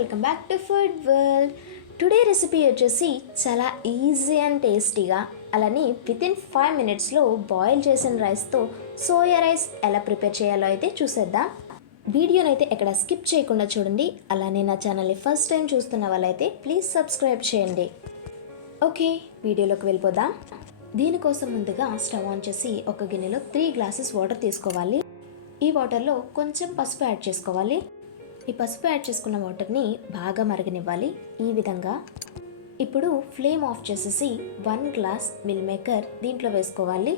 Welcome back to food world. Today recipe వచ్చేసి చాలా easy and టేస్టీగా, అలానే వితిన్ 5 మినిట్స్లో బాయిల్ చేసిన రైస్తో సోయా రైస్ ఎలా ప్రిపేర్ చేయాలో అయితే చూసేద్దాం. వీడియోని అయితే ఎక్కడ స్కిప్ చేయకుండా చూడండి. అలానే నా ఛానల్ని ఫస్ట్ టైం చూస్తున్న వాళ్ళైతే ప్లీజ్ సబ్స్క్రైబ్ చేయండి. ఓకే, వీడియోలోకి వెళ్ళిపోదాం. దీనికోసం ముందుగా స్టవ్ ఆన్ చేసి ఒక గిన్నెలో 3 గ్లాసెస్ వాటర్ తీసుకోవాలి. ఈ వాటర్లో కొంచెం పసుపు యాడ్ చేసుకోవాలి. ఈ పసుపు యాడ్ చేసుకున్న వాటర్ని బాగా మరగనివ్వాలి. ఈ విధంగా ఇప్పుడు ఫ్లేమ్ ఆఫ్ చేసేసి 1 గ్లాస్ మిల్ మేకర్ దీంట్లో వేసుకోవాలి.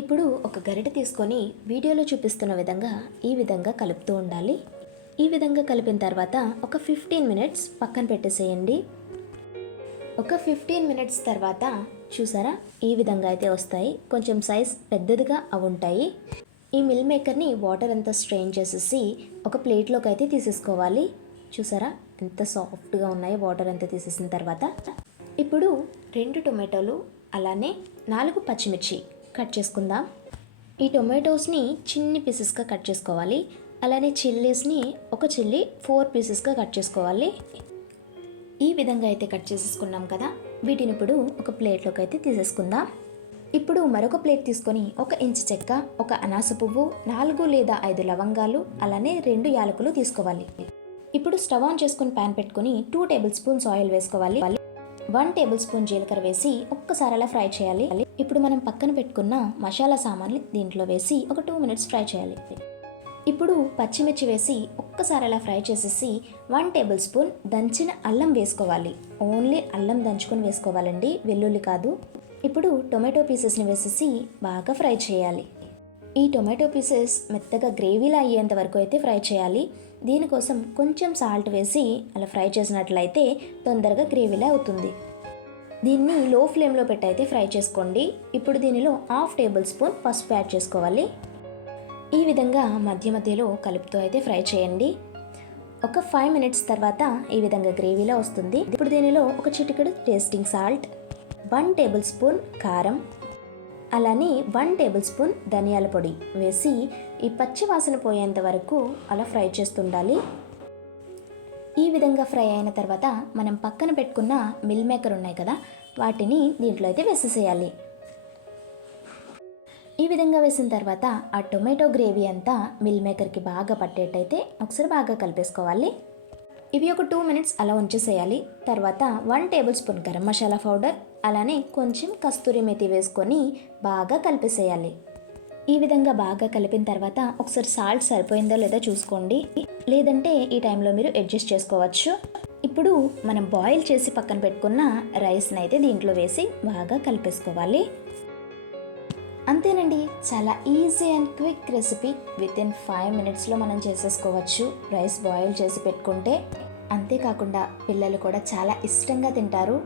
ఇప్పుడు ఒక గరిటె తీసుకొని వీడియోలో చూపిస్తున్న విధంగా ఈ విధంగా కలుపుతూ ఉండాలి. ఈ విధంగా కలిపిన తర్వాత ఒక 15 మినిట్స్ పక్కన పెట్టేసేయండి. ఒక 15 మినిట్స్ తర్వాత చూసారా, ఈ విధంగా అయితే వస్తాయి. కొంచెం సైజ్ పెద్దదిగా అవి ఉంటాయి. ఈ మిల్ మేకర్ని వాటర్ అంతా స్ట్రెయిన్ చేసేసి ఒక ప్లేట్లోకి అయితే తీసేసుకోవాలి. చూసారా ఎంత సాఫ్ట్గా ఉన్నాయి. వాటర్ అంతా తీసేసిన తర్వాత ఇప్పుడు 2 టొమాటోలు అలానే 4 పచ్చిమిర్చి కట్ చేసుకుందాం. ఈ టొమాటోస్ని చిన్ని పీసెస్గా కట్ చేసుకోవాలి. అలానే చిల్లీస్ని ఒక చిల్లీ 4 పీసెస్గా కట్ చేసుకోవాలి. ఈ విధంగా అయితే కట్ చేసేసుకున్నాం కదా, వీటిని ఇప్పుడు ఒక ప్లేట్లోకి అయితే తీసేసుకుందాం. ఇప్పుడు మరొక ప్లేట్ తీసుకొని 1 ఇంచు చెక్క, 1 అనాస పువ్వు, 4 లేదా 5 లవంగాలు, అలానే 2 యాలకులు తీసుకోవాలి. ఇప్పుడు స్టవ్ ఆన్ చేసుకొని ప్యాన్ పెట్టుకొని 2 టేబుల్ స్పూన్స్ ఆయిల్ వేసుకోవాలి. 1 టేబుల్ స్పూన్ జీలకర్ర వేసి ఒక్కసారి అలా ఫ్రై చేయాలి. ఇప్పుడు మనం పక్కన పెట్టుకున్న మసాలా సామాన్లు దీంట్లో వేసి ఒక 2 మినిట్స్ ఫ్రై చేయాలి. ఇప్పుడు పచ్చిమిర్చి వేసి ఒక్కసారి అలా ఫ్రై చేసేసి 1 టేబుల్ స్పూన్ దంచిన అల్లం వేసుకోవాలి. ఓన్లీ అల్లం దంచుకొని వేసుకోవాలండి, వెల్లుల్లి కాదు. ఇప్పుడు టొమాటో పీసెస్ని వేసేసి బాగా ఫ్రై చేయాలి. ఈ టొమాటో పీసెస్ మెత్తగా గ్రేవీలా అయ్యేంత వరకు అయితే ఫ్రై చేయాలి. దీనికోసం కొంచెం సాల్ట్ వేసి అలా ఫ్రై చేసినట్లయితే తొందరగా గ్రేవీలా అవుతుంది. దీన్ని లో ఫ్లేమ్లో పెట్టి అయితే ఫ్రై చేసుకోండి. ఇప్పుడు దీనిలో 1/2 టేబుల్ స్పూన్ పసుపు యాడ్ చేసుకోవాలి. ఈ విధంగా మధ్య మధ్యలో కలుపుతూ అయితే ఫ్రై చేయండి. ఒక 5 మినిట్స్ తర్వాత ఈ విధంగా గ్రేవీలా వస్తుంది. ఇప్పుడు దీనిలో ఒక చిటికెడు టేస్టింగ్ సాల్ట్, 1 టేబుల్ స్పూన్ కారం, అలానే 1 టేబుల్ స్పూన్ ధనియాల పొడి వేసి ఈ పచ్చి వాసన పోయేంత వరకు అలా ఫ్రై చేస్తుండాలి. ఈ విధంగా ఫ్రై అయిన తర్వాత మనం పక్కన పెట్టుకున్న మిల్ మేకర్ ఉన్నాయి కదా, వాటిని దీంట్లో అయితే వేసేసేయాలి. ఈ విధంగా వేసిన తర్వాత ఆ టొమాటో గ్రేవీ అంతా మిల్ మేకర్కి బాగా పట్టేటైతే ఒకసారి బాగా కలిపేసుకోవాలి. ఇవి ఒక 2 మినిట్స్ అలా ఉంచేసేయాలి. తర్వాత 1 table spoon garam masala powder, అలానే కొంచెం కస్తూరి మేతి వేసుకొని బాగా కలిపేసేయాలి. ఈ విధంగా బాగా కలిపిన తర్వాత ఒకసారి సాల్ట్ సరిపోయిందో లేదో చూసుకోండి, లేదంటే ఈ టైంలో మీరు అడ్జస్ట్ చేసుకోవచ్చు. ఇప్పుడు మనం బాయిల్ చేసి పక్కన పెట్టుకున్న రైస్ని అయితే దీంట్లో వేసి బాగా కలిపేసుకోవాలి. అంతేనండి, చాలా easy and quick recipe. Within 5 మినిట్స్లో మనం చేసేసుకోవచ్చు రైస్ బాయిల్ చేసి పెట్టుకుంటే. అంతేకాకుండా పిల్లలు కూడా చాలా ఇష్టంగా తింటారు.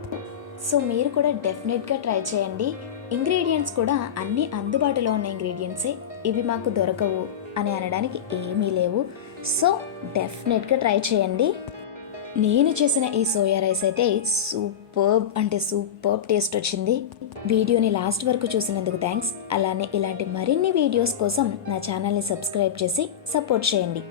సో మీరు కూడా డెఫినెట్గా ట్రై చేయండి. ఇంగ్రీడియంట్స్ కూడా అన్నీ అందుబాటులో ఉన్న ఇంగ్రీడియంట్సే, ఇవి మాకు దొరకవు అని అనడానికి ఏమీ లేవు. సో డెఫినెట్గా ట్రై చేయండి. నేను చేసిన ఈ సోయా రైస్ అయితే సూపర్బ్ టేస్ట్ వచ్చింది. వీడియోని లాస్ట్ వరకు చూసినందుకు థ్యాంక్స్. అలానే ఇలాంటి మరిన్ని వీడియోస్ కోసం నా ఛానల్ని సబ్స్క్రైబ్ చేసి సపోర్ట్ చేయండి.